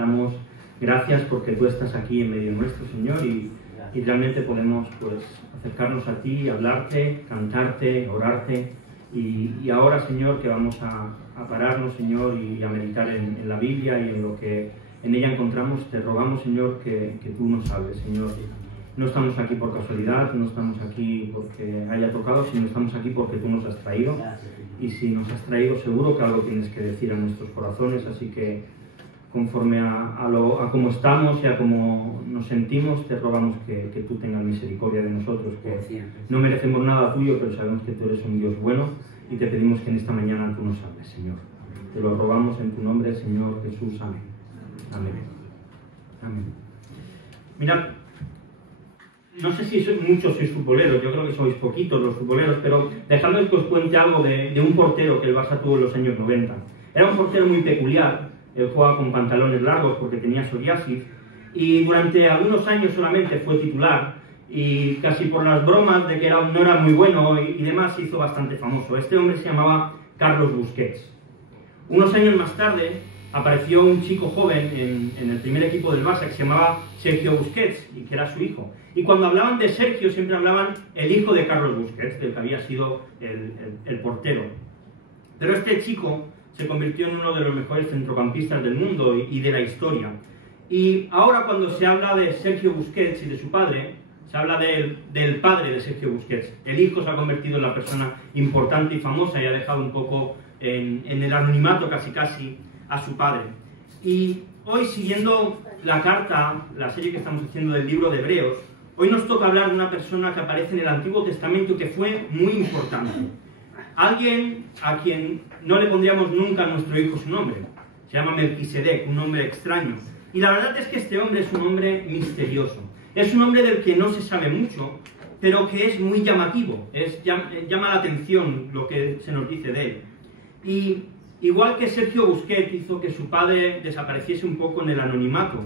damos gracias porque tú estás aquí en medio nuestro, Señor, y realmente podemos pues acercarnos a ti, hablarte, cantarte, orarte. Y ahora, Señor, que vamos a pararnos, Señor, y a meditar en la Biblia y en lo que en ella encontramos, te rogamos, Señor, que tú nos hables, Señor. No estamos aquí por casualidad, no estamos aquí porque haya tocado, sino estamos aquí porque tú nos has traído. Y si nos has traído, seguro que algo tienes que decir a nuestros corazones, así que conforme a cómo estamos y a cómo nos sentimos, te rogamos que tú tengas misericordia de nosotros, que no merecemos nada tuyo, pero sabemos que tú eres un Dios bueno, y te pedimos que en esta mañana tú nos hables, Señor. Te lo rogamos en tu nombre, Señor Jesús. Amén. Amén. Amén. Mirad, no sé si muchos sois futboleros, yo creo que sois poquitos los futboleros, pero dejadme que os cuente algo de un portero que el Barça tuvo en los años 90. Era un portero muy peculiar. Él jugaba con pantalones largos porque tenía psoriasis, y durante algunos años solamente fue titular, y casi por las bromas de que no era muy bueno y demás se hizo bastante famoso. Este hombre se llamaba Carlos Busquets. Unos años más tarde apareció un chico joven en el primer equipo del Barça que se llamaba Sergio Busquets, y que era su hijo. Y cuando hablaban de Sergio siempre hablaban el hijo de Carlos Busquets, del que había sido el portero. Pero este chico se convirtió en uno de los mejores centrocampistas del mundo y de la historia. Y ahora, cuando se habla de Sergio Busquets y de su padre, se habla del padre de Sergio Busquets. El hijo se ha convertido en la persona importante y famosa y ha dejado un poco en el anonimato casi a su padre. Y hoy, siguiendo la carta, la serie que estamos haciendo del libro de Hebreos, hoy nos toca hablar de una persona que aparece en el Antiguo Testamento que fue muy importante. Alguien a quien no le pondríamos nunca a nuestro hijo su nombre. Se llama Melquisedec, un nombre extraño. Y la verdad es que este hombre es un hombre misterioso. Es un hombre del que no se sabe mucho, pero que es muy llamativo. Llama la atención lo que se nos dice de él. Y igual que Sergio Busquets hizo que su padre desapareciese un poco en el anonimato,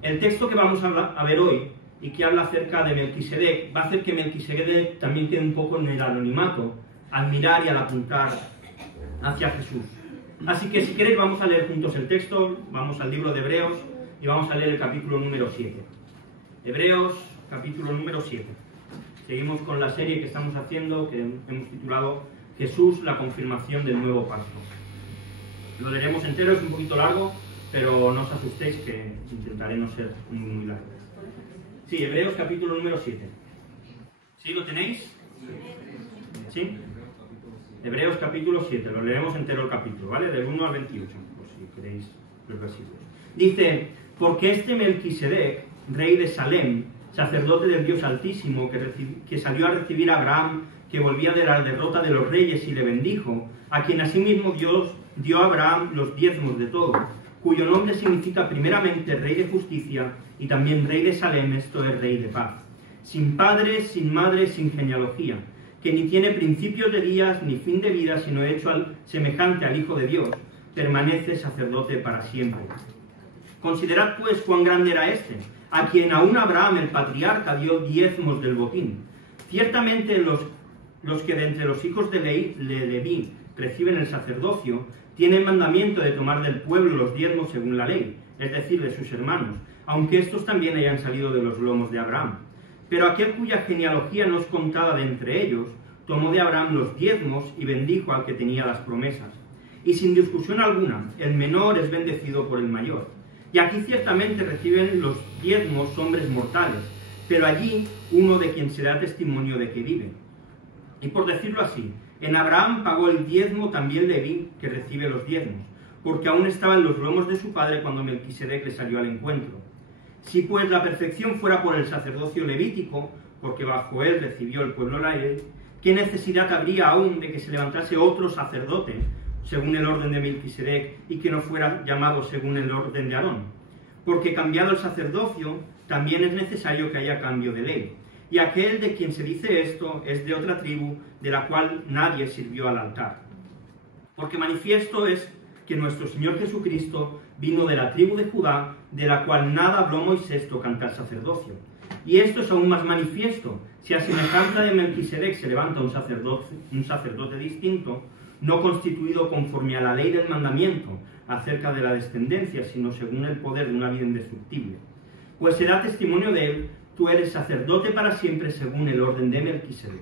el texto que vamos a ver hoy, y que habla acerca de Melquisedec, va a hacer que Melquisedec también quede un poco en el anonimato, al mirar y al apuntar hacia Jesús. Así que si queréis vamos a leer juntos el texto, vamos al libro de Hebreos y vamos a leer el capítulo número 7. Hebreos, capítulo número 7. Seguimos con la serie que estamos haciendo, que hemos titulado Jesús, la confirmación del nuevo pacto. Lo leeremos entero, es un poquito largo, pero no os asustéis que intentaré no ser muy largo. Sí, Hebreos, capítulo número 7. ¿Sí lo tenéis? ¿Sí? Hebreos capítulo 7, lo leeremos entero el capítulo, ¿vale? Del 1 al 28, por si queréis los versículos. Dice: porque este Melquisedec, rey de Salem, sacerdote del Dios Altísimo, que salió a recibir a Abraham, que volvía de la derrota de los reyes, y le bendijo, a quien asimismo Dios dio a Abraham los diezmos de todo, cuyo nombre significa primeramente rey de justicia, y también rey de Salem, esto es rey de paz, sin padre, sin madre, sin genealogía, que ni tiene principios de días ni fin de vida, sino hecho semejante al Hijo de Dios, permanece sacerdote para siempre. Considerad pues cuán grande era este, a quien aún Abraham el patriarca dio diezmos del botín. Ciertamente los que de entre los hijos de Leví reciben el sacerdocio, tienen mandamiento de tomar del pueblo los diezmos según la ley, es decir, de sus hermanos, aunque estos también hayan salido de los lomos de Abraham. Pero aquel cuya genealogía no es contada de entre ellos, tomó de Abraham los diezmos y bendijo al que tenía las promesas. Y sin discusión alguna, el menor es bendecido por el mayor. Y aquí ciertamente reciben los diezmos hombres mortales, pero allí uno de quien se da testimonio de que vive. Y por decirlo así, en Abraham pagó el diezmo también Leví, que recibe los diezmos, porque aún estaba en los lomos de su padre cuando Melquisedec le salió al encuentro. Si pues la perfección fuera por el sacerdocio levítico, porque bajo él recibió el pueblo la ley, ¿qué necesidad habría aún de que se levantase otro sacerdote, según el orden de Melquisedec, y que no fuera llamado según el orden de Aarón? Porque cambiado el sacerdocio, también es necesario que haya cambio de ley. Y aquel de quien se dice esto es de otra tribu, de la cual nadie sirvió al altar. Porque manifiesto es que nuestro Señor Jesucristo vino de la tribu de Judá, de la cual nada habló Moisés tocante al sacerdocio. Y esto es aún más manifiesto, si a semejanza de Melquisedec se levanta un sacerdote distinto, no constituido conforme a la ley del mandamiento, acerca de la descendencia, sino según el poder de una vida indestructible. Pues se da testimonio de él: tú eres sacerdote para siempre según el orden de Melquisedec.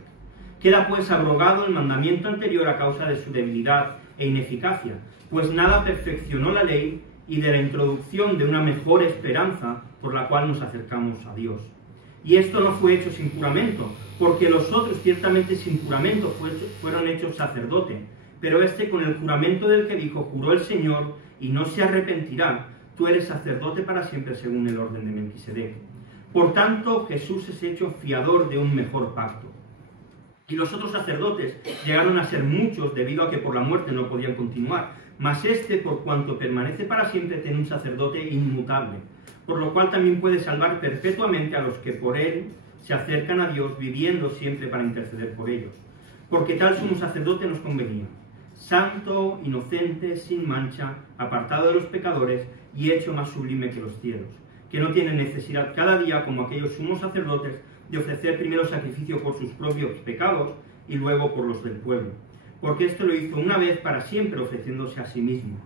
Queda pues abrogado el mandamiento anterior a causa de su debilidad e ineficacia, pues nada perfeccionó la ley, y de la introducción de una mejor esperanza por la cual nos acercamos a Dios. Y esto no fue hecho sin juramento, porque los otros ciertamente sin juramento fueron hechos sacerdote, pero este con el juramento del que dijo: juró el Señor y no se arrepentirá, tú eres sacerdote para siempre según el orden de Melquisedec. Por tanto, Jesús es hecho fiador de un mejor pacto. Y los otros sacerdotes llegaron a ser muchos debido a que por la muerte no podían continuar, mas este, por cuanto permanece para siempre, tiene un sacerdote inmutable, por lo cual también puede salvar perpetuamente a los que por él se acercan a Dios, viviendo siempre para interceder por ellos. Porque tal sumo sacerdote nos convenía: santo, inocente, sin mancha, apartado de los pecadores y hecho más sublime que los cielos, que no tiene necesidad cada día, como aquellos sumos sacerdotes, de ofrecer primero sacrificio por sus propios pecados y luego por los del pueblo. Porque esto lo hizo una vez para siempre, ofreciéndose a sí mismo.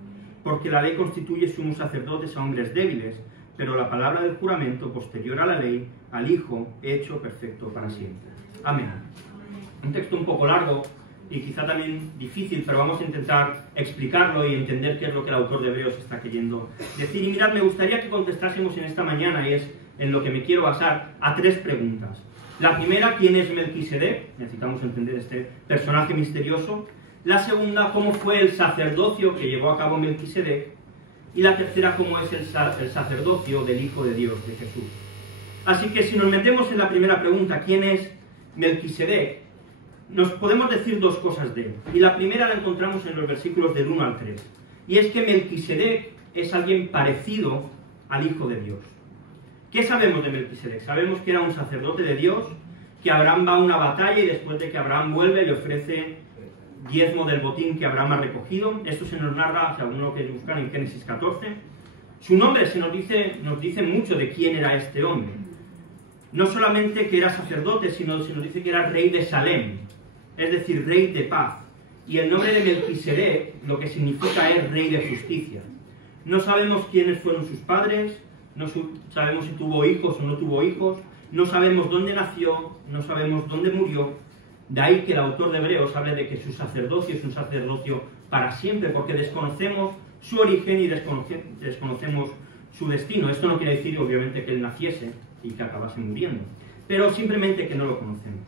Porque la ley constituye sumos sacerdotes a hombres débiles, pero la palabra del juramento, posterior a la ley, al Hijo, hecho perfecto para siempre. Amén. Un texto un poco largo y quizá también difícil, pero vamos a intentar explicarlo y entender qué es lo que el autor de Hebreos está queriendo decir. Y mirad, me gustaría que contestásemos en esta mañana, y es en lo que me quiero basar, a tres preguntas. La primera: ¿quién es Melquisedec? Necesitamos entender este personaje misterioso. La segunda: ¿cómo fue el sacerdocio que llevó a cabo Melquisedec? Y la tercera: ¿cómo es el sacerdocio del Hijo de Dios, de Jesús? Así que si nos metemos en la primera pregunta, ¿quién es Melquisedec?, nos podemos decir dos cosas de él. Y la primera la encontramos en los versículos del 1 al 3. Y es que Melquisedec es alguien parecido al Hijo de Dios. ¿Qué sabemos de Melquisedec? Sabemos que era un sacerdote de Dios, que Abraham va a una batalla y después de que Abraham vuelve le ofrece diezmo del botín que Abraham ha recogido. Esto se nos narra, según lo que buscan en Génesis 14. Su nombre nos dice mucho de quién era este hombre. No solamente que era sacerdote, sino se nos dice que era rey de Salem, es decir, rey de paz. Y el nombre de Melquisedec lo que significa es rey de justicia. No sabemos quiénes fueron sus padres, no sabemos si tuvo hijos o no tuvo hijos, no sabemos dónde nació, no sabemos dónde murió. De ahí que el autor de Hebreos hable de que su sacerdocio es un sacerdocio para siempre, porque desconocemos su origen y desconocemos su destino. Esto no quiere decir, obviamente, que él naciese y que acabase muriendo, pero simplemente que no lo conocemos.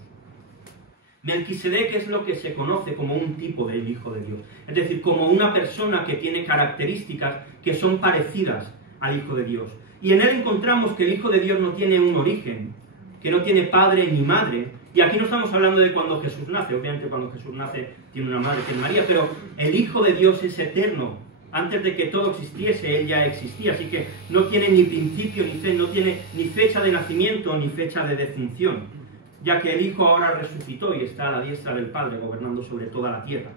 Melquisedec es lo que se conoce como un tipo del Hijo de Dios, es decir, como una persona que tiene características que son parecidas al Hijo de Dios. Y en él encontramos que el Hijo de Dios no tiene un origen, que no tiene padre ni madre. Y aquí no estamos hablando de cuando Jesús nace, obviamente cuando Jesús nace tiene una madre que es María, pero el Hijo de Dios es eterno. Antes de que todo existiese, él ya existía, así que no tiene ni principio ni fe, no tiene ni fecha de nacimiento ni fecha de defunción, ya que el Hijo ahora resucitó y está a la diestra del Padre, gobernando sobre toda la tierra.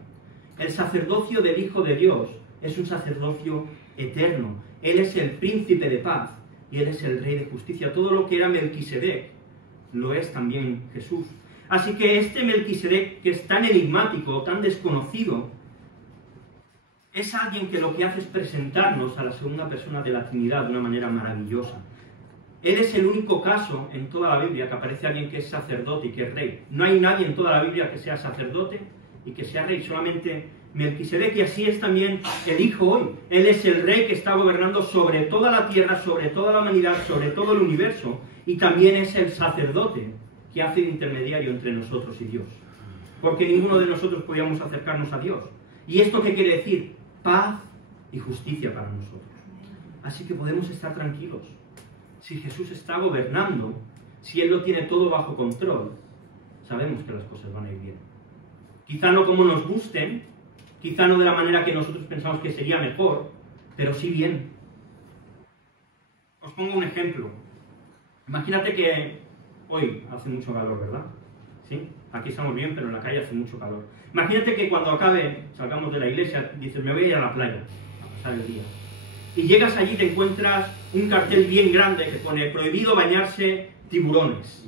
El sacerdocio del Hijo de Dios es un sacerdocio eterno. Él es el príncipe de paz y él es el rey de justicia. Todo lo que era Melquisedec lo es también Jesús. Así que este Melquisedec, que es tan enigmático, tan desconocido, es alguien que lo que hace es presentarnos a la segunda persona de la Trinidad de una manera maravillosa. Él es el único caso en toda la Biblia que aparece alguien que es sacerdote y que es rey. No hay nadie en toda la Biblia que sea sacerdote y que sea rey, solamente Melquisedec, y así es también el Hijo hoy. Él es el rey que está gobernando sobre toda la tierra, sobre toda la humanidad, sobre todo el universo, y también es el sacerdote que hace de intermediario entre nosotros y Dios. Porque ninguno de nosotros podíamos acercarnos a Dios. ¿Y esto qué quiere decir? Paz y justicia para nosotros. Así que podemos estar tranquilos. Si Jesús está gobernando, si Él lo tiene todo bajo control, sabemos que las cosas van a ir bien. Quizá no como nos gusten, quizá no de la manera que nosotros pensamos que sería mejor, pero sí bien. Os pongo un ejemplo. Imagínate que hoy hace mucho calor, ¿verdad? ¿Sí? Aquí estamos bien, pero en la calle hace mucho calor. Imagínate que cuando salgamos de la iglesia, dices, me voy a ir a la playa a pasar el día. Y llegas allí y te encuentras un cartel bien grande que pone prohibido bañarse tiburones.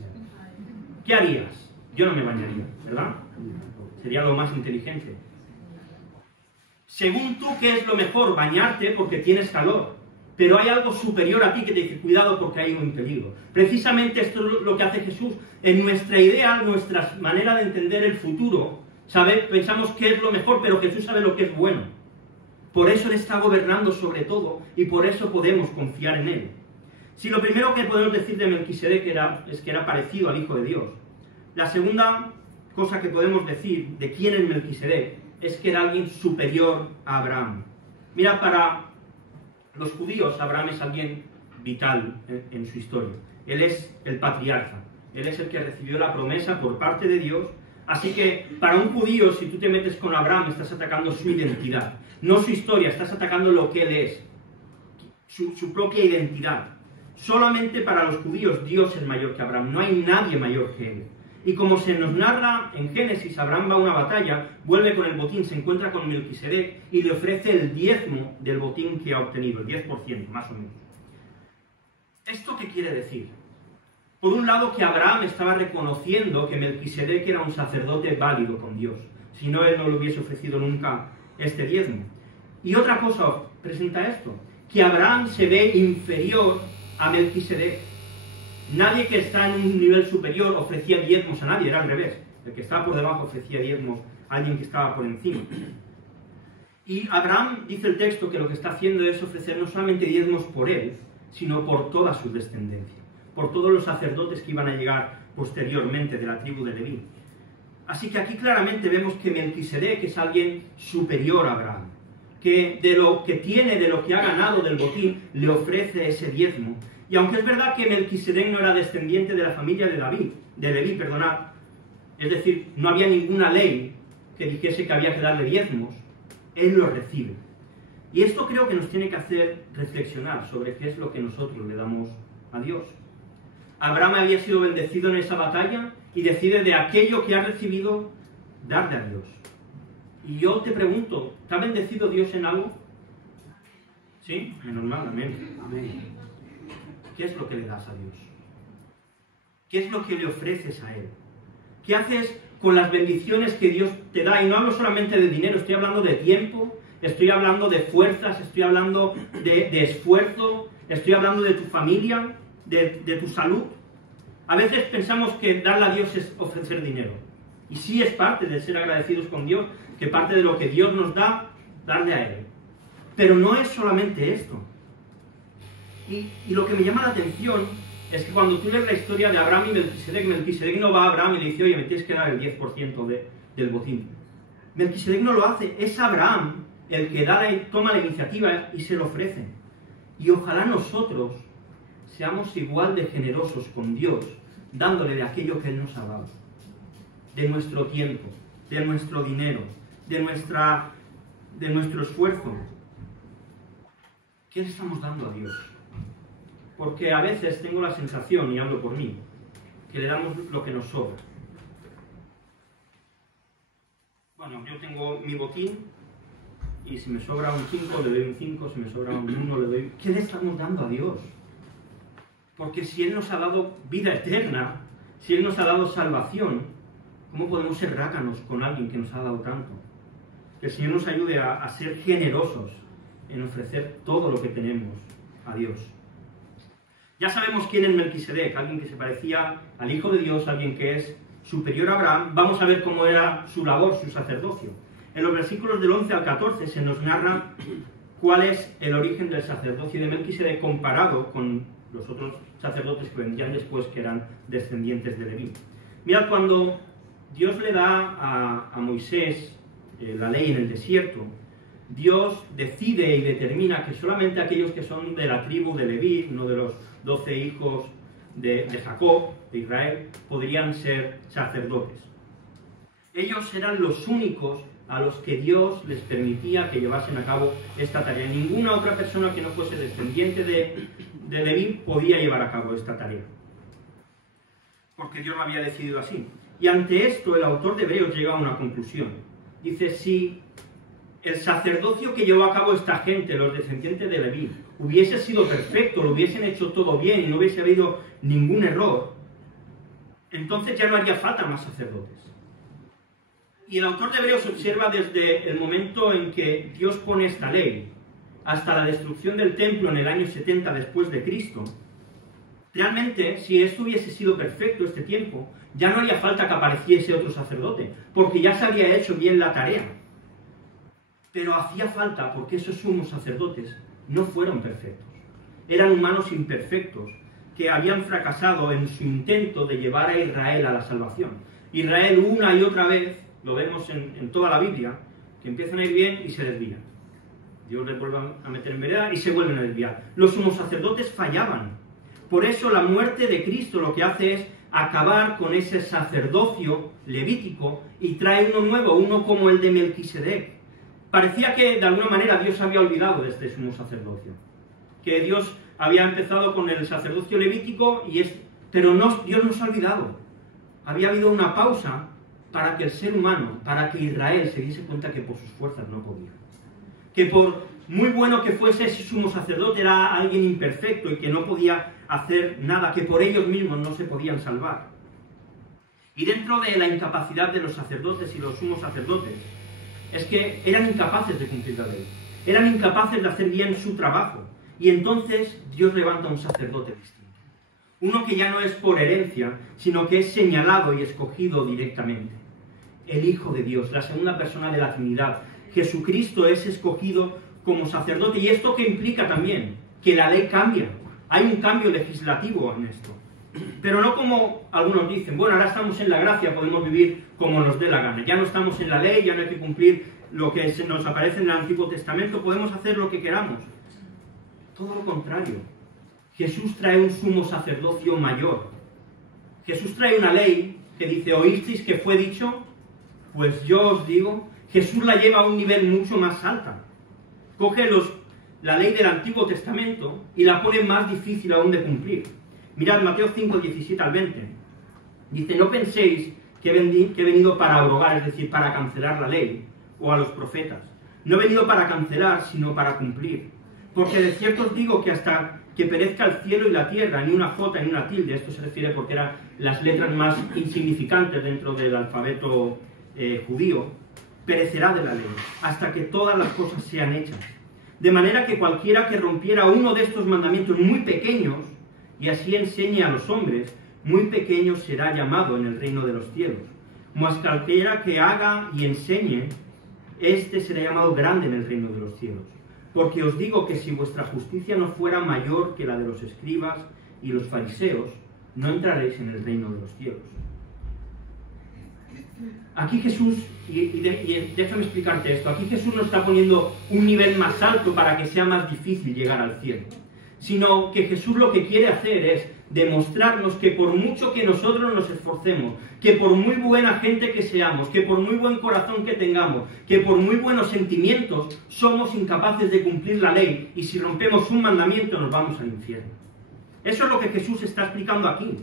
¿Qué harías? Yo no me bañaría, ¿verdad? Sería lo más inteligente. según tú, ¿qué es lo mejor? Bañarte porque tienes calor. Pero hay algo superior a ti que te dice, cuidado porque hay un peligro. Precisamente esto es lo que hace Jesús. En nuestra idea, nuestra manera de entender el futuro, pensamos que es lo mejor, pero Jesús sabe lo que es bueno. Por eso Él está gobernando sobre todo y por eso podemos confiar en Él. Si lo primero que podemos decir de Melquisedec es que era parecido al Hijo de Dios. La segunda cosa que podemos decir de quién es Melquisedec es que era alguien superior a Abraham. Mira, para los judíos, Abraham es alguien vital en su historia. Él es el patriarca. Él es el que recibió la promesa por parte de Dios. Así que, para un judío, si tú te metes con Abraham, estás atacando su identidad. No su historia, estás atacando lo que él es. Su propia identidad. Solamente para los judíos Dios es mayor que Abraham. No hay nadie mayor que él. Y como se nos narra en Génesis, Abraham va a una batalla, vuelve con el botín, se encuentra con Melquisedec y le ofrece el diezmo del botín que ha obtenido, el 10%, más o menos. ¿Esto qué quiere decir? Por un lado, que Abraham estaba reconociendo que Melquisedec era un sacerdote válido con Dios. Si no, él no le hubiese ofrecido nunca este diezmo. Y otra cosa presenta esto, que Abraham se ve inferior a Melquisedec. Nadie que está en un nivel superior ofrecía diezmos a nadie, era al revés. El que estaba por debajo ofrecía diezmos a alguien que estaba por encima. Y Abraham, dice el texto, que lo que está haciendo es ofrecer no solamente diezmos por él, sino por toda su descendencia, por todos los sacerdotes que iban a llegar posteriormente de la tribu de Leví. Así que aquí claramente vemos que Melquisedec es alguien superior a Abraham, que de lo que tiene, de lo que ha ganado del botín, le ofrece ese diezmo. Y aunque es verdad que Melquisedec no era descendiente de la familia de Leví, es decir, no había ninguna ley que dijese que había que darle diezmos, él lo recibe. Y esto creo que nos tiene que hacer reflexionar sobre qué es lo que nosotros le damos a Dios. Abraham había sido bendecido en esa batalla y decide de aquello que ha recibido darle a Dios. Y yo te pregunto, ¿te ha bendecido Dios en algo? ¿Sí? Menos mal, amén. Amén. ¿Qué es lo que le das a Dios? ¿Qué es lo que le ofreces a Él? ¿Qué haces con las bendiciones que Dios te da? Y no hablo solamente de dinero, estoy hablando de tiempo, estoy hablando de fuerzas, estoy hablando de esfuerzo, estoy hablando de tu familia, de tu salud. A veces pensamos que darle a Dios es ofrecer dinero. Y sí es parte de ser agradecidos con Dios, que parte de lo que Dios nos da, darle a Él. Pero no es solamente esto. Y lo que me llama la atención es que cuando tú lees la historia de Abraham y Melquisedec no va a Abraham y le dice, oye, me tienes que dar el 10% del botín. Melquisedec no lo hace, es Abraham el que toma la iniciativa y se lo ofrece. Y ojalá nosotros seamos igual de generosos con Dios, dándole de aquello que Él nos ha dado. De nuestro tiempo, de nuestro dinero, de nuestro esfuerzo. ¿Qué le estamos dando a Dios? Porque a veces tengo la sensación, y hablo por mí, que le damos lo que nos sobra. Bueno, yo tengo mi botín, y si me sobra un 5, le doy un 5, si me sobra un 1, le doy... ¿Qué le estamos dando a Dios? Porque si Él nos ha dado vida eterna, si Él nos ha dado salvación, ¿cómo podemos ser rácanos con alguien que nos ha dado tanto? Que el Señor nos ayude a ser generosos en ofrecer todo lo que tenemos a Dios. Ya sabemos quién es Melquisedec, alguien que se parecía al Hijo de Dios, alguien que es superior a Abraham. Vamos a ver cómo era su labor, su sacerdocio. En los versículos del 11 al 14 se nos narra cuál es el origen del sacerdocio de Melquisedec comparado con los otros sacerdotes que vendrían después, que eran descendientes de Leví. Mirad, cuando Dios le da a Moisés la ley en el desierto, Dios decide y determina que solamente aquellos que son de la tribu de Leví, no de los 12 hijos de Jacob, de Israel, podrían ser sacerdotes. Ellos eran los únicos a los que Dios les permitía que llevasen a cabo esta tarea. Ninguna otra persona que no fuese descendiente de Leví podía llevar a cabo esta tarea, porque Dios lo había decidido así. Y ante esto el autor de Hebreos llega a una conclusión. Dice, si el sacerdocio que llevó a cabo esta gente, los descendientes de Leví, hubiese sido perfecto, lo hubiesen hecho todo bien y no hubiese habido ningún error, entonces ya no haría falta más sacerdotes. Y el autor de Hebreos observa desde el momento en que Dios pone esta ley hasta la destrucción del templo en el año 70 después de Cristo. Realmente, si esto hubiese sido perfecto este tiempo, ya no haría falta que apareciese otro sacerdote, porque ya se había hecho bien la tarea. Pero hacía falta porque esos sumos sacerdotes no fueron perfectos. Eran humanos imperfectos que habían fracasado en su intento de llevar a Israel a la salvación. Israel una y otra vez, lo vemos en toda la Biblia, que empiezan a ir bien y se desvían. Dios les vuelve a meter en vereda y se vuelven a desviar. Los sumos sacerdotes fallaban. Por eso la muerte de Cristo lo que hace es acabar con ese sacerdocio levítico y trae uno nuevo, uno como el de Melquisedec. Parecía que de alguna manera Dios había olvidado de este sumo sacerdocio. Que Dios había empezado con el sacerdocio levítico, pero Dios no se ha olvidado. Había habido una pausa para que el ser humano, para que Israel se diese cuenta que por sus fuerzas no podía. Que por muy bueno que fuese ese sumo sacerdote era alguien imperfecto y que no podía hacer nada, que por ellos mismos no se podían salvar. Y dentro de la incapacidad de los sacerdotes y los sumos sacerdotes, es que eran incapaces de cumplir la ley, eran incapaces de hacer bien su trabajo, y entonces Dios levanta un sacerdote distinto, uno que ya no es por herencia, sino que es señalado y escogido directamente, el Hijo de Dios, la segunda persona de la Trinidad. Jesucristo es escogido como sacerdote, y esto que implica también que la ley cambia, hay un cambio legislativo en esto, pero no como algunos dicen, bueno, ahora estamos en la gracia, podemos vivir como nos dé la gana, ya no estamos en la ley, ya no hay que cumplir lo que nos aparece en el Antiguo Testamento, podemos hacer lo que queramos. Todo lo contrario, Jesús trae un sumo sacerdocio mayor. Jesús trae una ley que dice, ¿oísteis que fue dicho? Pues yo os digo, Jesús la lleva a un nivel mucho más alto. Coge la ley del Antiguo Testamento y la pone más difícil aún de cumplir. Mirad Mateo 5, 17 al 20. Dice, no penséis que he venido para abrogar, es decir, para cancelar la ley, o a los profetas. No he venido para cancelar, sino para cumplir. Porque de cierto os digo que hasta que perezca el cielo y la tierra, ni una jota ni una tilde, esto se refiere porque eran las letras más insignificantes dentro del alfabeto judío, perecerá de la ley, hasta que todas las cosas sean hechas. De manera que cualquiera que rompiera uno de estos mandamientos muy pequeños, y así enseñe a los hombres, muy pequeño será llamado en el reino de los cielos. Mas cualquiera que haga y enseñe, este será llamado grande en el reino de los cielos. Porque os digo que si vuestra justicia no fuera mayor que la de los escribas y los fariseos, no entraréis en el reino de los cielos. Aquí Jesús, y déjame explicarte esto, aquí Jesús no está poniendo un nivel más alto para que sea más difícil llegar al cielo, sino que Jesús lo que quiere hacer es demostrarnos que por mucho que nosotros nos esforcemos, que por muy buena gente que seamos, que por muy buen corazón que tengamos, que por muy buenos sentimientos, somos incapaces de cumplir la ley, y si rompemos un mandamiento nos vamos al infierno. Eso es lo que Jesús está explicando aquí,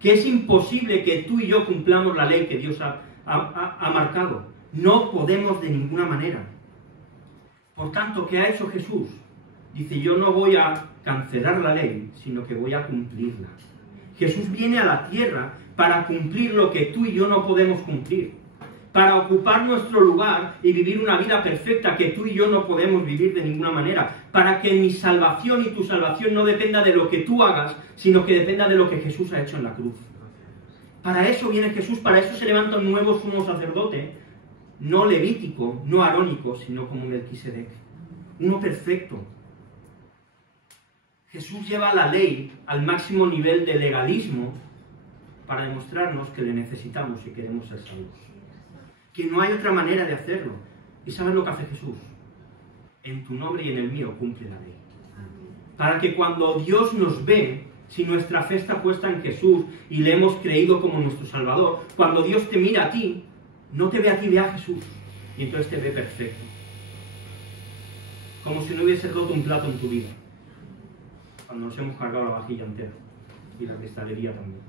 que es imposible que tú y yo cumplamos la ley que Dios ha marcado. No podemos de ninguna manera. Por tanto, ¿qué ha hecho Jesús? Dice, yo no voy a cancelar la ley, sino que voy a cumplirla. Jesús viene a la tierra para cumplir lo que tú y yo no podemos cumplir, para ocupar nuestro lugar y vivir una vida perfecta que tú y yo no podemos vivir de ninguna manera, para que mi salvación y tu salvación no dependa de lo que tú hagas, sino que dependa de lo que Jesús ha hecho en la cruz. Para eso viene Jesús, para eso se levanta un nuevo sumo sacerdote, no levítico, no arónico, sino como Melquisedec, uno perfecto. Jesús lleva la ley al máximo nivel de legalismo para demostrarnos que le necesitamos y queremos ser salvos. Que no hay otra manera de hacerlo. ¿Y sabes lo que hace Jesús? En tu nombre y en el mío cumple la ley. Para que cuando Dios nos ve, si nuestra fe está puesta en Jesús y le hemos creído como nuestro Salvador, cuando Dios te mira a ti, no te ve a ti, ve a Jesús. Y entonces te ve perfecto. Como si no hubiese roto un plato en tu vida. Cuando nos hemos cargado la vajilla entera y la cristalería también.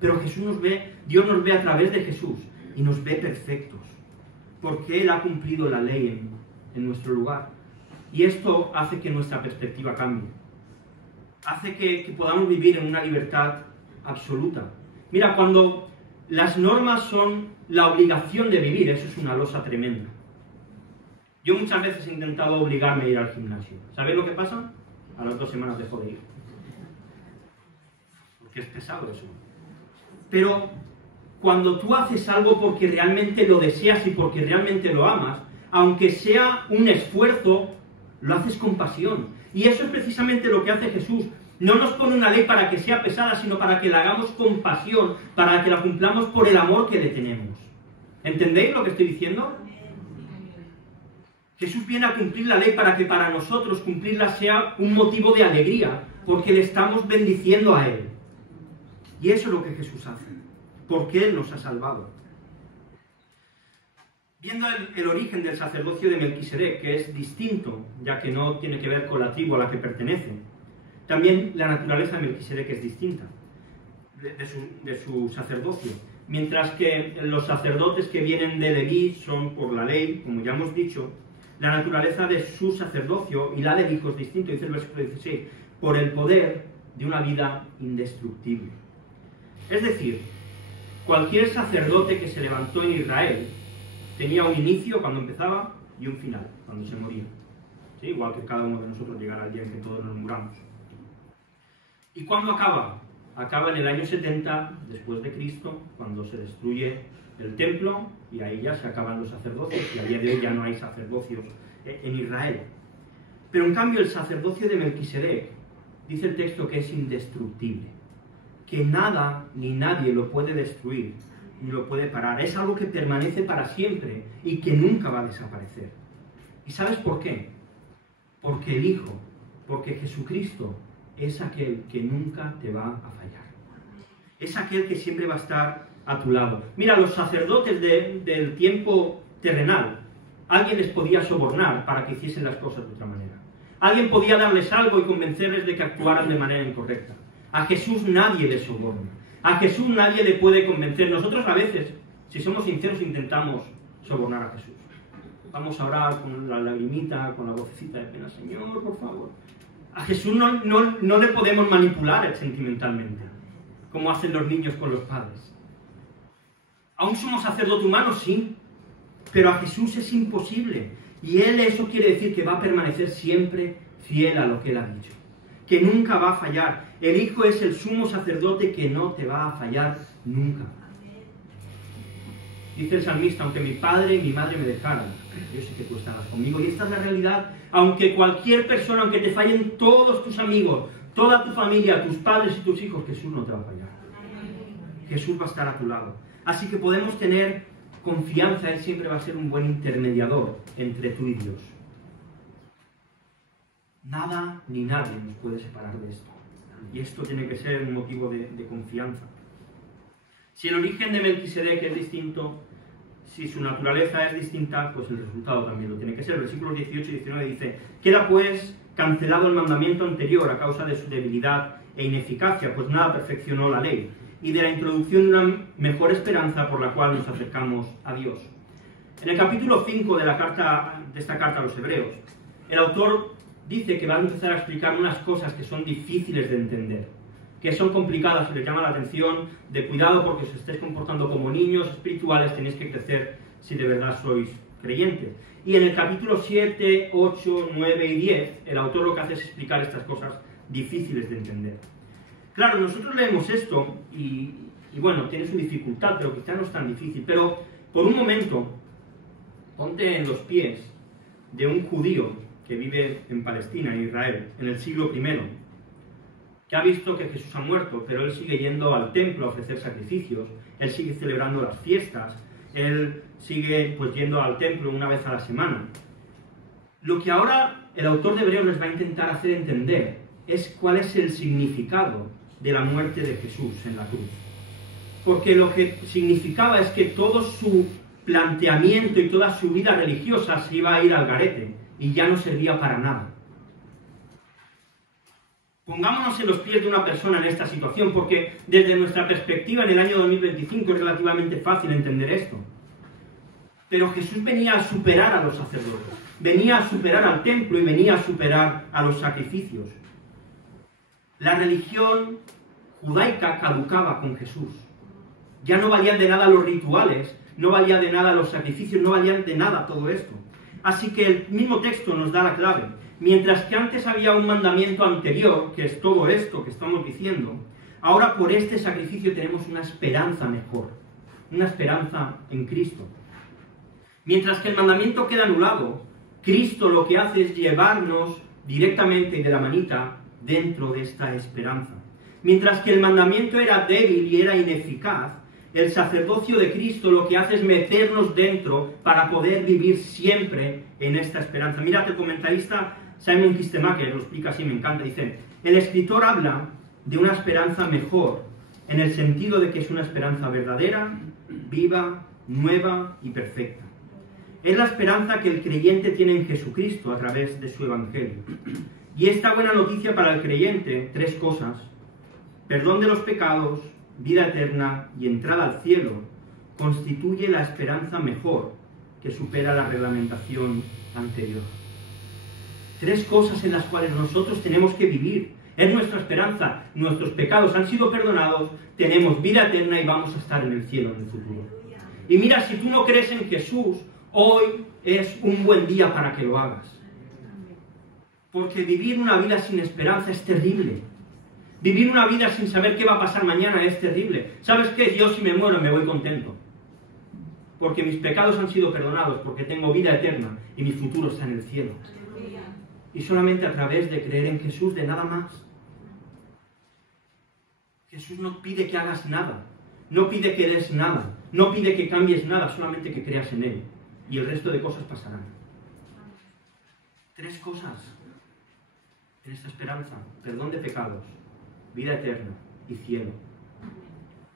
Pero Jesús nos ve, Dios nos ve a través de Jesús y nos ve perfectos, porque Él ha cumplido la ley en nuestro lugar. Y esto hace que nuestra perspectiva cambie, hace que podamos vivir en una libertad absoluta. Mira, cuando las normas son la obligación de vivir, eso es una losa tremenda. Yo muchas veces he intentado obligarme a ir al gimnasio. ¿Sabéis lo que pasa? A las 2 semanas dejo de ir. Porque es pesado eso. Pero cuando tú haces algo porque realmente lo deseas y porque realmente lo amas, aunque sea un esfuerzo, lo haces con pasión. Y eso es precisamente lo que hace Jesús. No nos pone una ley para que sea pesada, sino para que la hagamos con pasión, para que la cumplamos por el amor que le tenemos. ¿Entendéis lo que estoy diciendo? Jesús viene a cumplir la ley para que para nosotros cumplirla sea un motivo de alegría, porque le estamos bendiciendo a Él. Y eso es lo que Jesús hace, porque Él nos ha salvado. Viendo el origen del sacerdocio de Melquisedec, que es distinto, ya que no tiene que ver con la tribu a la que pertenece, también la naturaleza de Melquisedec es distinta de su sacerdocio. Mientras que los sacerdotes que vienen de Leví son por la ley, como ya hemos dicho, la naturaleza de su sacerdocio y la del Hijo es distinto, dice el versículo 16, por el poder de una vida indestructible. Es decir, cualquier sacerdote que se levantó en Israel tenía un inicio cuando empezaba y un final, cuando se moría. ¿Sí? Igual que cada uno de nosotros llegará el día en que todos nos muramos. ¿Y cuándo acaba? Acaba en el año 70 después de Cristo, cuando se destruye el templo, y ahí ya se acaban los sacerdocios, y a día de hoy ya no hay sacerdocios en Israel. Pero en cambio el sacerdocio de Melquisedec, dice el texto que es indestructible, que nada ni nadie lo puede destruir, ni lo puede parar. Es algo que permanece para siempre y que nunca va a desaparecer. ¿Y sabes por qué? Porque el Hijo, porque Jesucristo es aquel que nunca te va a fallar. Es aquel que siempre va a estar a tu lado. Mira, los sacerdotes del tiempo terrenal, alguien les podía sobornar para que hiciesen las cosas de otra manera. Alguien podía darles algo y convencerles de que actuaran de manera incorrecta. A Jesús nadie le soborna. A Jesús nadie le puede convencer. Nosotros a veces, si somos sinceros, intentamos sobornar a Jesús. Vamos a orar con la lagrimita, con la vocecita de pena. Señor, por favor. A Jesús no le podemos manipular sentimentalmente, como hacen los niños con los padres. ¿Aún somos sacerdote humano? Sí. Pero a Jesús es imposible. Y Él, eso quiere decir que va a permanecer siempre fiel a lo que Él ha dicho. Que nunca va a fallar. El Hijo es el sumo sacerdote que no te va a fallar nunca. Dice el salmista, aunque mi padre y mi madre me dejaran, yo sé que tú estarás conmigo. Y esta es la realidad. Aunque cualquier persona, aunque te fallen todos tus amigos, toda tu familia, tus padres y tus hijos, Jesús no te va a fallar. Jesús va a estar a tu lado. Así que podemos tener confianza, Él siempre va a ser un buen intermediador entre tú y Dios. Nada ni nadie nos puede separar de esto. Y esto tiene que ser un motivo de confianza. Si el origen de Melquisedec es distinto, si su naturaleza es distinta, pues el resultado también lo tiene que ser. El versículo 18 y 19 dice: queda pues cancelado el mandamiento anterior a causa de su debilidad e ineficacia, pues nada perfeccionó la ley, y de la introducción de una mejor esperanza por la cual nos acercamos a Dios. En el capítulo 5 de esta carta a los Hebreos, el autor dice que va a empezar a explicar unas cosas que son difíciles de entender, que son complicadas, y le llama la atención de cuidado porque os estéis comportando como niños espirituales, tenéis que crecer si de verdad sois creyentes. Y en el capítulo 7, 8, 9 y 10, el autor lo que hace es explicar estas cosas difíciles de entender. Claro, nosotros leemos esto y bueno, tiene su dificultad, pero quizá no es tan difícil. Pero por un momento, ponte en los pies de un judío que vive en Palestina, en Israel, en el siglo I, que ha visto que Jesús ha muerto, pero él sigue yendo al templo a ofrecer sacrificios, él sigue celebrando las fiestas, él sigue pues yendo al templo una vez a la semana. Lo que ahora el autor de Hebreos les va a intentar hacer entender es cuál es el significado de la muerte de Jesús en la cruz. Porque lo que significaba es que todo su planteamiento y toda su vida religiosa se iba a ir al garete y ya no servía para nada. Pongámonos en los pies de una persona en esta situación, porque desde nuestra perspectiva en el año 2025 es relativamente fácil entender esto. Pero Jesús venía a superar a los sacerdotes, venía a superar al templo y venía a superar a los sacrificios. La religión judaica caducaba con Jesús. Ya no valían de nada los rituales, no valía de nada los sacrificios, no valían de nada todo esto. Así que el mismo texto nos da la clave. Mientras que antes había un mandamiento anterior, que es todo esto que estamos diciendo, ahora por este sacrificio tenemos una esperanza mejor, una esperanza en Cristo. Mientras que el mandamiento queda anulado, Cristo lo que hace es llevarnos directamente y de la manita dentro de esta esperanza. Mientras que el mandamiento era débil y era ineficaz, el sacerdocio de Cristo lo que hace es meternos dentro para poder vivir siempre en esta esperanza. Mirad, el comentarista Simon Kistemaker lo explica así, me encanta, dice: el escritor habla de una esperanza mejor, en el sentido de que es una esperanza verdadera, viva, nueva y perfecta. Es la esperanza que el creyente tiene en Jesucristo a través de su Evangelio. Y esta buena noticia para el creyente, tres cosas: perdón de los pecados, vida eterna y entrada al cielo, constituye la esperanza mejor que supera la reglamentación anterior. Tres cosas en las cuales nosotros tenemos que vivir. Es nuestra esperanza. Nuestros pecados han sido perdonados, tenemos vida eterna y vamos a estar en el cielo en el futuro. Y mira, si tú no crees en Jesús, hoy es un buen día para que lo hagas. Porque vivir una vida sin esperanza es terrible. Vivir una vida sin saber qué va a pasar mañana es terrible. ¿Sabes qué? Yo si me muero me voy contento. Porque mis pecados han sido perdonados, porque tengo vida eterna y mi futuro está en el cielo. Y solamente a través de creer en Jesús, de nada más. Jesús no pide que hagas nada, no pide que des nada, no pide que cambies nada, solamente que creas en Él. Y el resto de cosas pasarán. Tres cosas en esta esperanza: perdón de pecados, vida eterna y cielo.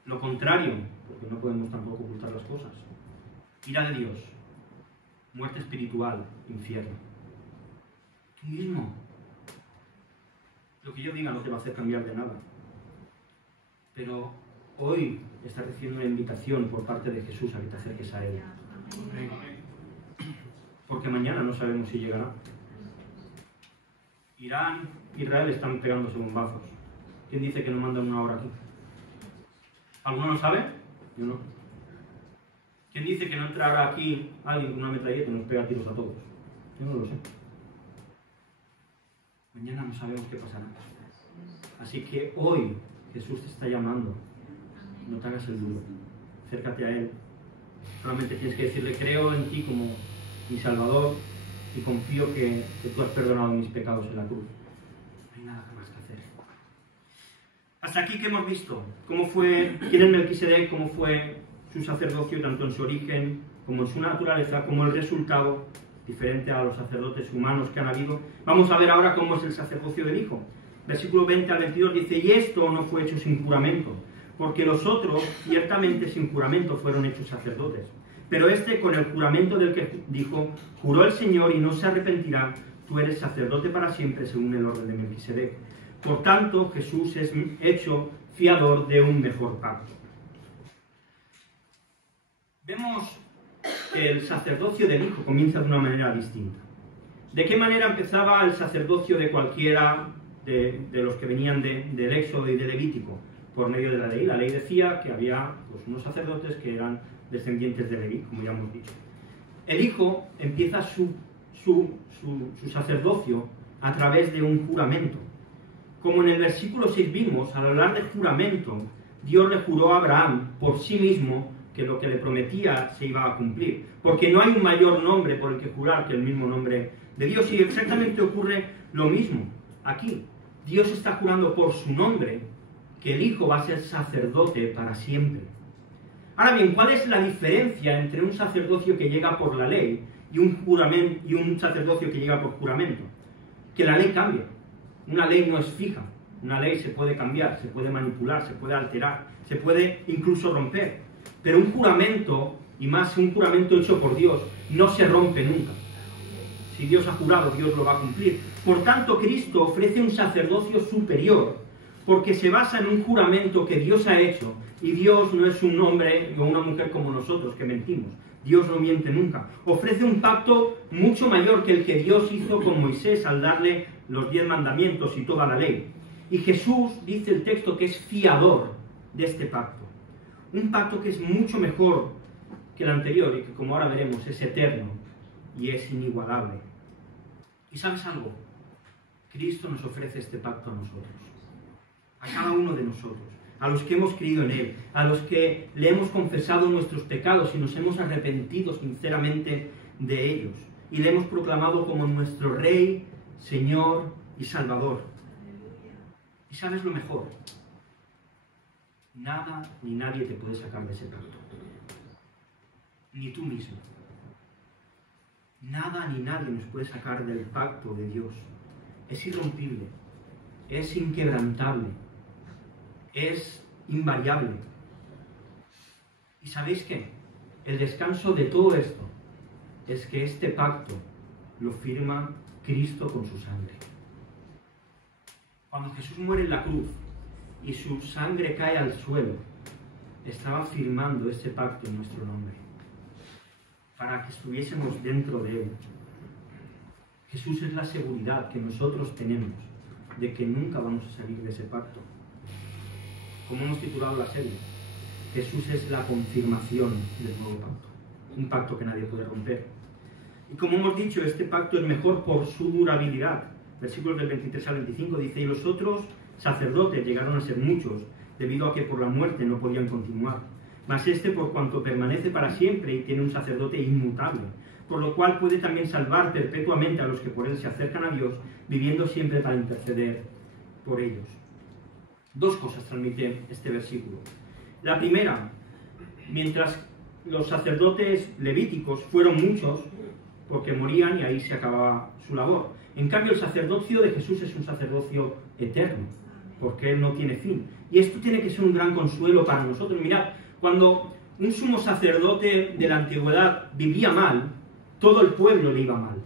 Lo contrario, porque no podemos tampoco ocultar las cosas: ira de Dios, muerte espiritual, infierno. Tú mismo, lo que yo diga no te va a hacer cambiar de nada. Pero hoy estás recibiendo una invitación por parte de Jesús a que te acerques a Él. Porque mañana no sabemos si llegará. Irán, Israel están pegándose bombazos. ¿Quién dice que nos mandan una hora aquí? ¿Alguno lo sabe? Yo no. ¿Quién dice que no entrará aquí alguien con una metralleta y nos pega tiros a todos? Yo no lo sé. Mañana no sabemos qué pasará. Así que hoy Jesús te está llamando. No te hagas el duro. Acércate a Él. Solamente tienes que decirle: creo en ti como mi Salvador y confío que tú has perdonado mis pecados en la cruz. No hay nada más que hacer. Hasta aquí, que hemos visto cómo fue, quién es Melquisedec, cómo fue su sacerdocio, tanto en su origen como en su naturaleza, como el resultado diferente a los sacerdotes humanos que han habido. Vamos a ver ahora cómo es el sacerdocio del Hijo. Versículo 20 al 22 dice: y esto no fue hecho sin juramento, porque los otros ciertamente sin juramento fueron hechos sacerdotes. Pero este, con el juramento del que dijo: juró el Señor y no se arrepentirá, tú eres sacerdote para siempre según el orden de Melquisedec. Por tanto, Jesús es hecho fiador de un mejor pacto. Vemos que el sacerdocio del Hijo comienza de una manera distinta. ¿De qué manera empezaba el sacerdocio de cualquiera de los que venían del Éxodo y de Levítico? Por medio de la ley. La ley decía que había unos sacerdotes que eran descendientes de Leví, como ya hemos dicho. El Hijo empieza su sacerdocio a través de un juramento. Como en el versículo 6 vimos, al hablar de juramento, Dios le juró a Abraham por sí mismo que lo que le prometía se iba a cumplir. Porque no hay un mayor nombre por el que jurar que el mismo nombre de Dios. Y exactamente ocurre lo mismo aquí. Dios está jurando por su nombre que el Hijo va a ser sacerdote para siempre. Ahora bien, ¿cuál es la diferencia entre un sacerdocio que llega por la ley y un sacerdocio que llega por juramento? Que la ley cambia. Una ley no es fija. Una ley se puede cambiar, se puede manipular, se puede alterar, se puede incluso romper. Pero un juramento, y más un juramento hecho por Dios, no se rompe nunca. Si Dios ha jurado, Dios lo va a cumplir. Por tanto, Cristo ofrece un sacerdocio superior, porque se basa en un juramento que Dios ha hecho, y Dios no es un hombre o una mujer como nosotros que mentimos. Dios no miente nunca. Ofrece un pacto mucho mayor que el que Dios hizo con Moisés al darle los 10 mandamientos y toda la ley. Y Jesús, dice el texto, que es fiador de este pacto. Un pacto que es mucho mejor que el anterior y que, como ahora veremos, es eterno y es inigualable. ¿Y sabes algo? Cristo nos ofrece este pacto a nosotros, a cada uno de nosotros, a los que hemos creído en Él, a los que le hemos confesado nuestros pecados y nos hemos arrepentido sinceramente de ellos, y le hemos proclamado como nuestro Rey, Señor y Salvador. ¿Y sabes lo mejor? Nada ni nadie te puede sacar de ese pacto, ni tú mismo. Nada ni nadie nos puede sacar del pacto de Dios. Es irrompible, es inquebrantable, es invariable. ¿Y sabéis qué? El descanso de todo esto es que este pacto lo firma Cristo con su sangre. Cuando Jesús muere en la cruz y su sangre cae al suelo, estaba firmando ese pacto en nuestro nombre, para que estuviésemos dentro de él. Jesús es la seguridad que nosotros tenemos de que nunca vamos a salir de ese pacto. Como hemos titulado la serie, Jesús es la confirmación del nuevo pacto, un pacto que nadie puede romper. Y como hemos dicho, este pacto es mejor por su durabilidad. Versículos del 23 al 25 dice: y los otros sacerdotes llegaron a ser muchos, debido a que por la muerte no podían continuar. Mas este, por cuanto permanece para siempre y tiene un sacerdote inmutable, por lo cual puede también salvar perpetuamente a los que por él se acercan a Dios, viviendo siempre para interceder por ellos. Dos cosas transmite este versículo. La primera, mientras los sacerdotes levíticos fueron muchos, porque morían y ahí se acababa su labor. En cambio, el sacerdocio de Jesús es un sacerdocio eterno, porque él no tiene fin. Y esto tiene que ser un gran consuelo para nosotros. Mirad, cuando un sumo sacerdote de la antigüedad vivía mal, todo el pueblo le iba mal.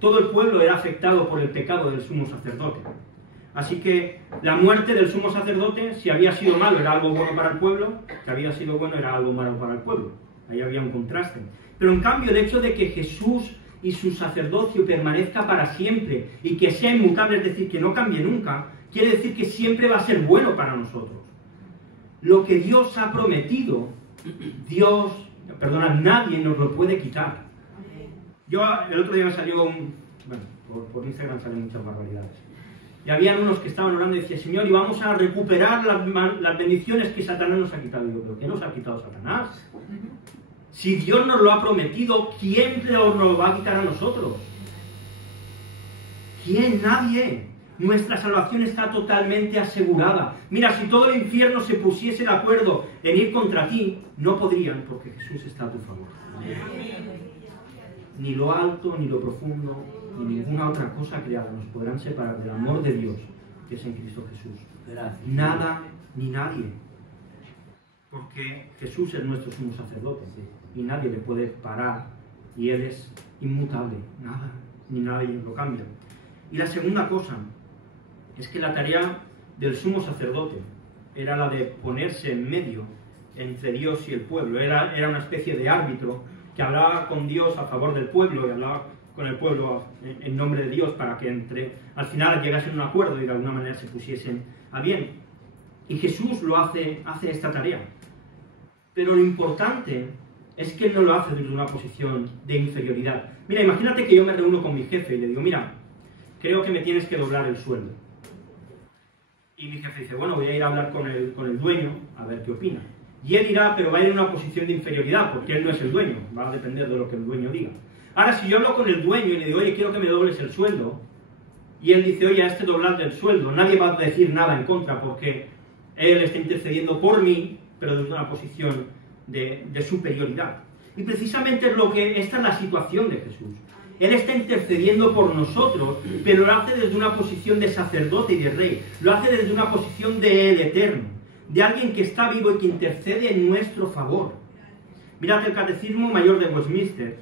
Todo el pueblo era afectado por el pecado del sumo sacerdote. Así que la muerte del sumo sacerdote, si había sido malo, era algo bueno para el pueblo; si había sido bueno, era algo malo para el pueblo. Ahí había un contraste. Pero en cambio, el hecho de que Jesús y su sacerdocio permanezca para siempre y que sea inmutable, es decir, que no cambie nunca, quiere decir que siempre va a ser bueno para nosotros. Lo que Dios ha prometido, nadie nos lo puede quitar. El otro día me salió por Instagram salen muchas barbaridades. Y había unos que estaban orando y decían: Señor, y vamos a recuperar las bendiciones que Satanás nos ha quitado. Y yo, ¿pero qué nos ha quitado Satanás? Si Dios nos lo ha prometido, ¿quién nos lo va a quitar a nosotros? ¿Quién? Nadie. Nuestra salvación está totalmente asegurada. Mira, si todo el infierno se pusiese de acuerdo en ir contra ti, no podrían, porque Jesús está a tu favor. Ni lo alto, ni lo profundo, ni ninguna otra cosa creada nos podrán separar del amor de Dios, que es en Cristo Jesús. Nada ni nadie. Porque Jesús es nuestro sumo sacerdote y nadie le puede parar, y Él es inmutable. Nada ni nadie lo cambia. Y la segunda cosa es que la tarea del sumo sacerdote era la de ponerse en medio entre Dios y el pueblo. Era una especie de árbitro que hablaba con Dios a favor del pueblo y hablaba con el pueblo en nombre de Dios, para que al final llegasen a un acuerdo y de alguna manera se pusiesen a bien. Y Jesús hace esta tarea. Pero lo importante es que Él no lo hace desde una posición de inferioridad. Mira, imagínate que yo me reúno con mi jefe y le digo: mira, creo que me tienes que doblar el sueldo. Y mi jefe dice: bueno, voy a ir a hablar con el dueño a ver qué opina. Y él dirá, pero va a ir en una posición de inferioridad, porque él no es el dueño, va a depender de lo que el dueño diga. Ahora, si yo hablo con el dueño y le digo: oye, quiero que me dobles el sueldo, y él dice: oye, a este doblar del sueldo, nadie va a decir nada en contra, porque él está intercediendo por mí, pero desde una posición de superioridad. Y precisamente esta es la situación de Jesús. Él está intercediendo por nosotros, pero lo hace desde una posición de sacerdote y de rey. Lo hace desde una posición de Él eterno, de alguien que está vivo y que intercede en nuestro favor. Mirad, el Catecismo Mayor de Westminster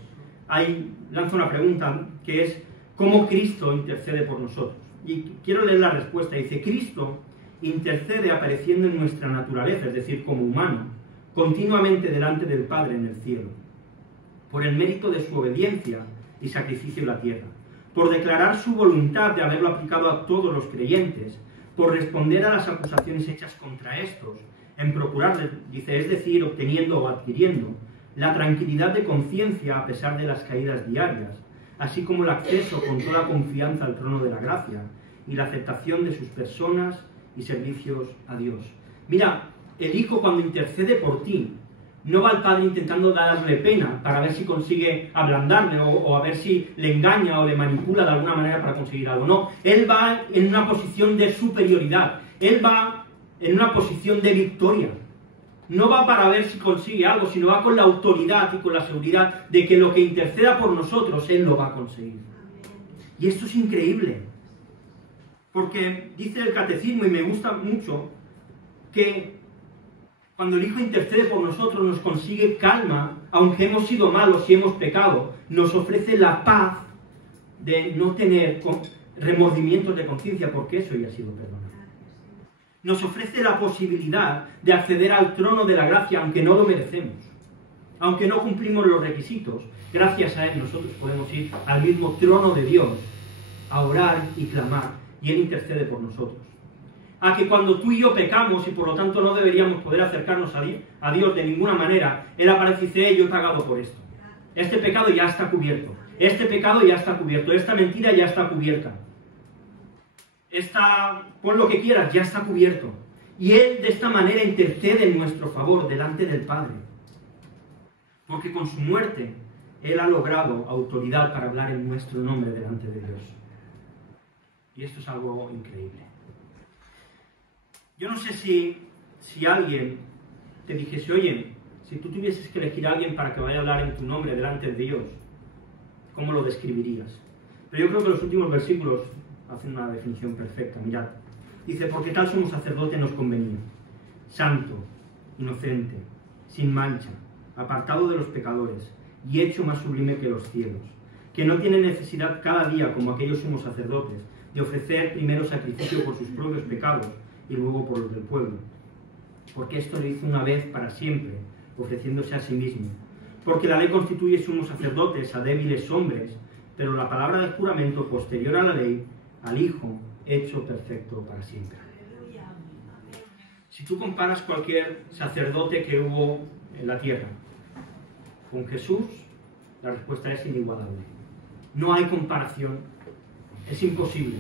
ahí lanza una pregunta que es: ¿cómo Cristo intercede por nosotros? Y quiero leer la respuesta. Dice: Cristo intercede apareciendo en nuestra naturaleza, es decir, como humano, continuamente delante del Padre en el cielo, por el mérito de su obediencia y sacrificio en la tierra, por declarar su voluntad de haberlo aplicado a todos los creyentes, por responder a las acusaciones hechas contra estos en procurar, dice, es decir, obteniendo o adquiriendo la tranquilidad de conciencia a pesar de las caídas diarias, así como el acceso con toda confianza al trono de la gracia y la aceptación de sus personas y servicios a Dios. Mira, el Hijo cuando intercede por ti, no va al Padre intentando darle pena para ver si consigue ablandarle o a ver si le engaña o le manipula de alguna manera para conseguir algo. No, Él va en una posición de superioridad, Él va en una posición de victoria. No va para ver si consigue algo, sino va con la autoridad y con la seguridad de que lo que interceda por nosotros, Él lo va a conseguir. Y esto es increíble, porque dice el Catecismo, y me gusta mucho, que cuando el Hijo intercede por nosotros nos consigue calma, aunque hemos sido malos y hemos pecado, nos ofrece la paz de no tener remordimientos de conciencia porque eso ya ha sido perdonado. Nos ofrece la posibilidad de acceder al trono de la gracia aunque no lo merecemos. Aunque no cumplimos los requisitos, gracias a Él nosotros podemos ir al mismo trono de Dios a orar y clamar, y Él intercede por nosotros. A que cuando tú y yo pecamos y por lo tanto no deberíamos poder acercarnos a Dios de ninguna manera, Él aparece y dice, yo he pagado por esto. Este pecado ya está cubierto. Este pecado ya está cubierto. Esta mentira ya está cubierta. Pon lo que quieras, ya está cubierto. Y Él de esta manera intercede en nuestro favor delante del Padre. Porque con su muerte Él ha logrado autoridad para hablar en nuestro nombre delante de Dios. Y esto es algo increíble. Yo no sé si alguien te dijese, oye, si tú tuvieses que elegir a alguien para que vaya a hablar en tu nombre delante de Dios, ¿cómo lo describirías? Pero yo creo que los últimos versículos hacen una definición perfecta. Mirad, dice, porque tal sumo sacerdote nos convenía, santo, inocente, sin mancha, apartado de los pecadores y hecho más sublime que los cielos, que no tiene necesidad cada día, como aquellos sumos sacerdotes, de ofrecer primero sacrificio por sus propios pecados y luego por los del pueblo, porque esto lo hizo una vez para siempre, ofreciéndose a sí mismo, porque la ley constituye sumos sacerdotes a débiles hombres, pero la palabra del juramento posterior a la ley, al Hijo, hecho perfecto para siempre. Si tú comparas cualquier sacerdote que hubo en la tierra con Jesús, la respuesta es inigualable. No hay comparación, es imposible.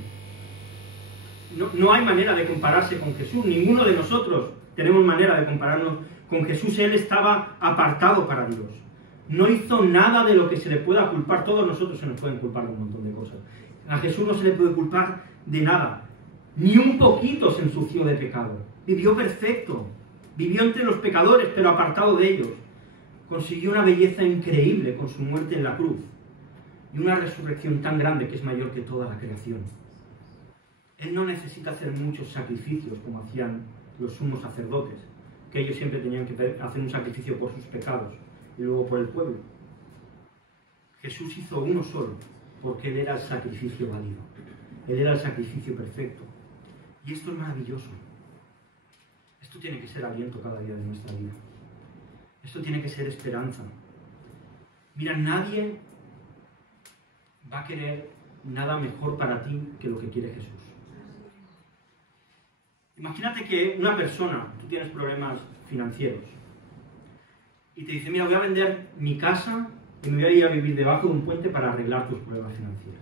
No hay manera de compararse con Jesús, ninguno de nosotros tenemos manera de compararnos con Jesús. Él estaba apartado para Dios. No hizo nada de lo que se le pueda culpar. Todos nosotros se nos pueden culpar de un montón de cosas. A Jesús no se le puede culpar de nada. Ni un poquito se ensució de pecado. Vivió perfecto. Vivió entre los pecadores, pero apartado de ellos. Consiguió una belleza increíble con su muerte en la cruz. Y una resurrección tan grande que es mayor que toda la creación. Él no necesita hacer muchos sacrificios como hacían los sumos sacerdotes, que ellos siempre tenían que hacer un sacrificio por sus pecados y luego por el pueblo. Jesús hizo uno solo, porque Él era el sacrificio válido. Él era el sacrificio perfecto. Y esto es maravilloso. Esto tiene que ser aliento cada día de nuestra vida. Esto tiene que ser esperanza. Mira, nadie va a querer nada mejor para ti que lo que quiere Jesús. Imagínate que una persona, tú tienes problemas financieros, y te dice, mira, voy a vender mi casa y me voy a ir a vivir debajo de un puente para arreglar tus problemas financieros.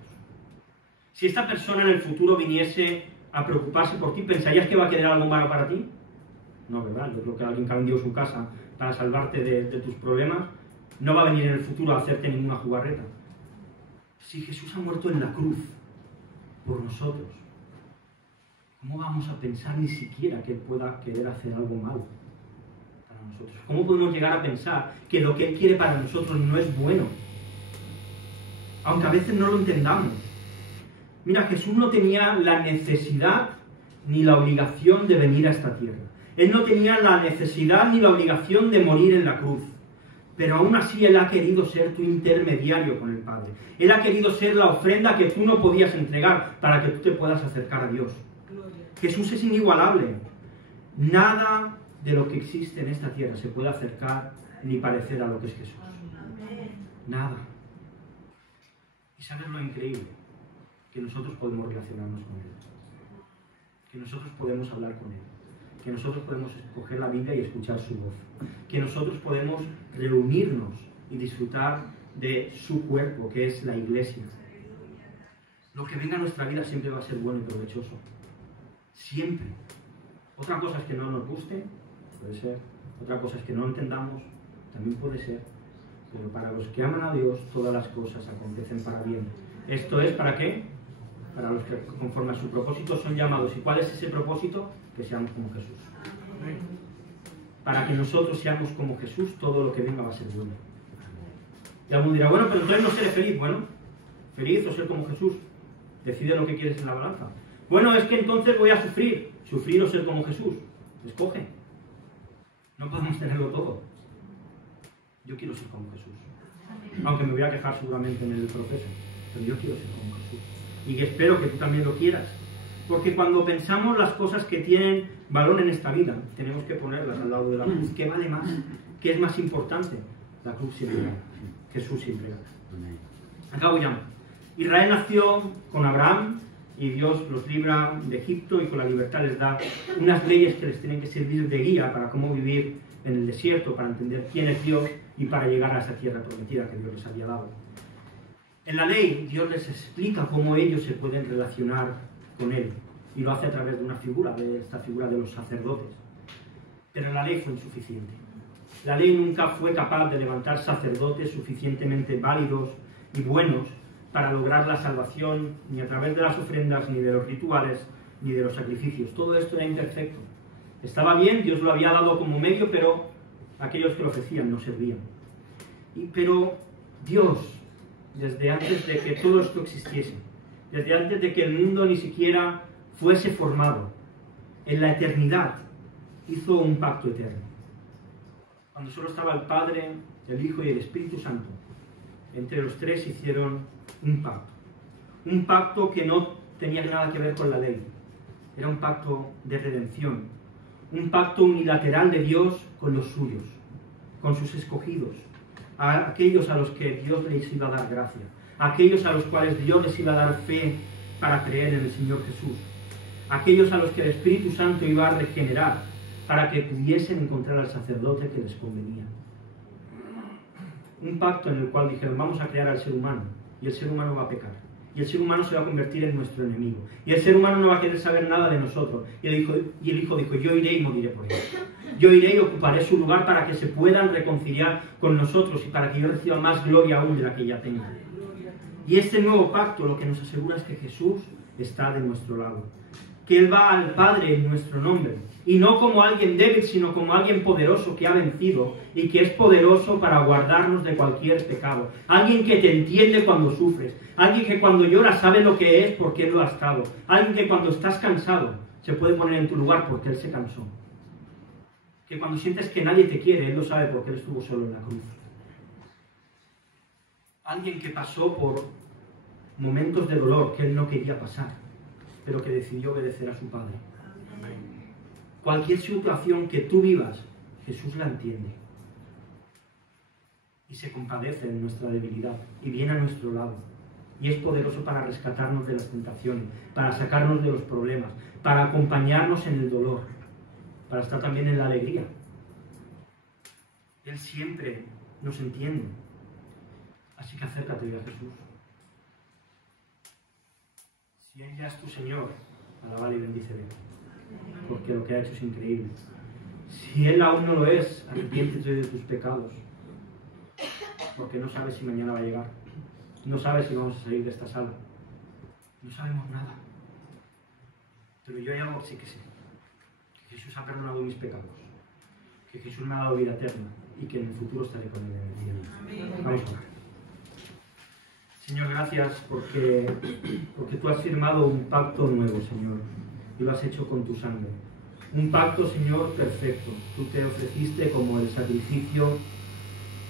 Si esta persona en el futuro viniese a preocuparse por ti, ¿pensarías que va a querer algo malo para ti? No, ¿verdad? Yo creo que alguien que ha vendido su casa para salvarte de tus problemas no va a venir en el futuro a hacerte ninguna jugarreta. Si Jesús ha muerto en la cruz por nosotros, ¿cómo vamos a pensar ni siquiera que Él pueda querer hacer algo malo para nosotros? ¿Cómo podemos llegar a pensar que lo que Él quiere para nosotros no es bueno? Aunque a veces no lo entendamos. Mira, Jesús no tenía la necesidad ni la obligación de venir a esta tierra. Él no tenía la necesidad ni la obligación de morir en la cruz. Pero aún así Él ha querido ser tu intermediario con el Padre. Él ha querido ser la ofrenda que tú no podías entregar para que tú te puedas acercar a Dios. Jesús es inigualable. Nada de lo que existe en esta tierra se puede acercar ni parecer a lo que es Jesús. Nada. ¿Y sabes lo increíble? Que nosotros podemos relacionarnos con Él. Que nosotros podemos hablar con Él. que nosotros podemos escoger la Biblia y escuchar su voz, que nosotros podemos reunirnos y disfrutar de su cuerpo, que es la Iglesia. Lo que venga a nuestra vida siempre va a ser bueno y provechoso. Siempre. Otra cosa es que no nos guste, puede ser. Otra cosa es que no entendamos, también puede ser. Pero para los que aman a Dios, todas las cosas acontecen para bien. ¿Esto es para qué? Para los que conforme a su propósito son llamados. ¿Y cuál es ese propósito? Que seamos como Jesús. Para que nosotros seamos como Jesús, todo lo que venga va a ser bueno. Y alguno dirá, bueno, pero entonces no seré feliz. Bueno, feliz o ser como Jesús. Decide lo que quieres en la balanza. Bueno, es que entonces voy a sufrir. Sufrir o ser como Jesús. Escoge. No podemos tenerlo todo. Yo quiero ser como Jesús. Aunque me voy a quejar seguramente en el proceso. Pero yo quiero ser como Jesús. Y espero que tú también lo quieras. Porque cuando pensamos las cosas que tienen valor en esta vida, tenemos que ponerlas al lado de la cruz. ¿Qué vale más? ¿Qué es más importante? La cruz siempre gana. Jesús siempre gana. Acabo ya. Israel nació con Abraham y Dios los libra de Egipto y con la libertad les da unas leyes que les tienen que servir de guía para cómo vivir en el desierto, para entender quién es Dios y para llegar a esa tierra prometida que Dios les había dado. En la ley, Dios les explica cómo ellos se pueden relacionar con Él, y lo hace a través de una figura, de esta figura de los sacerdotes. Pero la ley fue insuficiente. La ley nunca fue capaz de levantar sacerdotes suficientemente válidos y buenos para lograr la salvación, ni a través de las ofrendas, ni de los rituales, ni de los sacrificios. Todo esto era imperfecto. Estaba bien, Dios lo había dado como medio, pero aquellos que lo ofrecían no servían. Pero Dios, desde antes de que todo esto existiese, desde antes de que el mundo ni siquiera fuese formado, en la eternidad, hizo un pacto eterno. Cuando solo estaba el Padre, el Hijo y el Espíritu Santo, entre los tres hicieron un pacto. Un pacto que no tenía nada que ver con la ley. Era un pacto de redención. Un pacto unilateral de Dios con los suyos, con sus escogidos, a aquellos a los que Dios les iba a dar gracia, a aquellos a los cuales Dios les iba a dar fe para creer en el Señor Jesús, a aquellos a los que el Espíritu Santo iba a regenerar para que pudiesen encontrar al sacerdote que les convenía. Un pacto en el cual dijeron, vamos a crear al ser humano, y el ser humano va a pecar, y el ser humano se va a convertir en nuestro enemigo, y el ser humano no va a querer saber nada de nosotros, y el Hijo dijo, yo iré y moriré por él. Yo iré y ocuparé su lugar para que se puedan reconciliar con nosotros y para que yo reciba más gloria aún de la que ya tengo. Y este nuevo pacto lo que nos asegura es que Jesús está de nuestro lado, que Él va al Padre en nuestro nombre, y no como alguien débil, sino como alguien poderoso que ha vencido y que es poderoso para guardarnos de cualquier pecado. Alguien que te entiende cuando sufres, alguien que cuando lloras sabe lo que es porque Él lo ha estado, alguien que cuando estás cansado se puede poner en tu lugar porque Él se cansó, que cuando sientes que nadie te quiere, Él lo sabe porque Él estuvo solo en la cruz. Alguien que pasó por momentos de dolor que Él no quería pasar, pero que decidió obedecer a su Padre. Cualquier situación que tú vivas, Jesús la entiende. Y se compadece de nuestra debilidad y viene a nuestro lado. Y es poderoso para rescatarnos de las tentaciones, para sacarnos de los problemas, para acompañarnos en el dolor, para estar también en la alegría. Él siempre nos entiende. Así que acércate a Jesús. Si Él ya es tu Señor, alábale y bendícele, porque lo que ha hecho es increíble. Si Él aún no lo es, arrepiéntete de tus pecados, porque no sabes si mañana va a llegar. No sabes si vamos a salir de esta sala. No sabemos nada. Pero yo hay algo sí que sé. Que Jesús ha perdonado mis pecados. Que Jesús me ha dado vida eterna. Y que en el futuro estaré con Él en el cielo. Vamos a orar. Señor, gracias porque tú has firmado un pacto nuevo, Señor. Y lo has hecho con tu sangre. Un pacto, Señor, perfecto. Tú te ofreciste como el sacrificio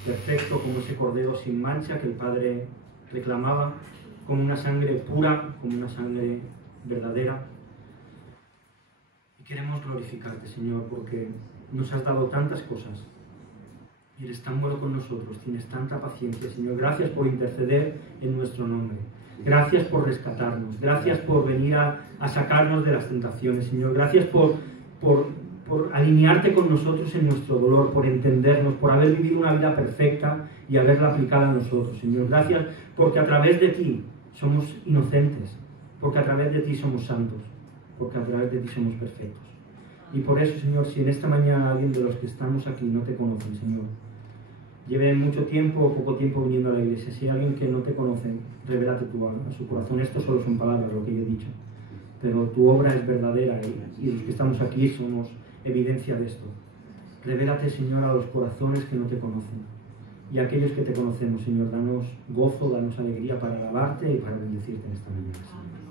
perfecto, como ese cordero sin mancha que el Padre reclamaba, como una sangre pura, como una sangre verdadera. Y queremos glorificarte, Señor, porque nos has dado tantas cosas. Y eres tan bueno con nosotros, tienes tanta paciencia, Señor. Gracias por interceder en nuestro nombre. Gracias por rescatarnos. Gracias por venir a sacarnos de las tentaciones, Señor. Gracias por alinearte con nosotros en nuestro dolor, por entendernos, por haber vivido una vida perfecta y haberla aplicado a nosotros, Señor. Gracias porque a través de ti somos inocentes, porque a través de ti somos santos, porque a través de ti somos perfectos. Y por eso, Señor, si en esta mañana alguien de los que estamos aquí no te conocen, Señor, lleve mucho tiempo o poco tiempo viniendo a la iglesia, si hay alguien que no te conoce, revélate tú a su corazón. Esto solo son palabras, lo que yo he dicho, pero tu obra es verdadera y los que estamos aquí somos evidencia de esto. Revélate, Señor, a los corazones que no te conocen y a aquellos que te conocemos, Señor, danos gozo, danos alegría para alabarte y para bendecirte en esta mañana, Señor.